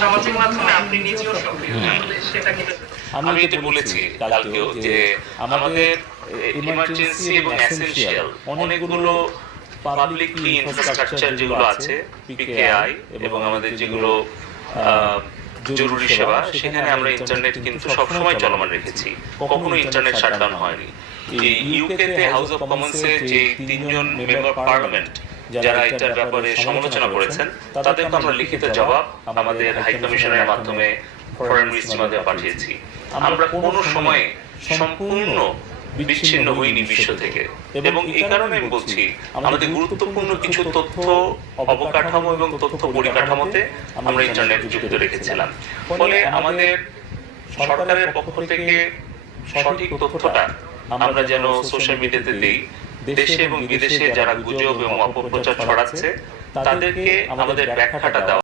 সামাজিক মাধ্যমে আপনি নিজেও সক্রিয়, সেটা কিন্তু আমি এটা বলেছি কালকেও যে আমাদের ইমার্জেন্সি এবং এসেনশিয়াল অনেকগুলো পাবলিক কি ইনফ্রাস্ট্রাকচার যেগুলো আছে, পিকেআই এবং আমাদের যেগুলো জরুরি সেবা, সেখানে আমরা ইন্টারনেট কিন্তু সবসময় চলমান রেখেছি, কখনো ইন্টারনেট শাটডাউন হয়নি। এই ইউকেতে হাউস অফ কমন্সে যে 3 জন মেম্বার পার্লামেন্ট যারা এটার ব্যাপারে সমালোচনা করেছেন, তাদেরকে আমরা লিখিত জবাব আমাদের হাই কমিশনের মাধ্যমে ফরেন মিনিস্ট্রির মাধ্যমে পাঠিয়েছি। আমরা কোনো সময়ে সম্পূর্ণ বিচ্ছিন্ন হইনি বিশ্ব থেকে, এবং এই কারণে আমি বলছি আমাদের গুরুত্বপূর্ণ কিছু তথ্য অবকাঠামো এবং তথ্য পরিকাঠামোতে আমরা ইন্টারনেট যুক্ত রেখেছিলাম। ফলে আমাদের সরকারের পক্ষ থেকে সঠিক তথ্যটা আমরা যেন সোশ্যাল মিডিয়াতে দিই, দেশে এবং বিদেশে যারা গুজব এবং অপপ্রচার ছড়াচ্ছে তাদেরকে আমাদের ব্যাখ্যাটা দেওয়া।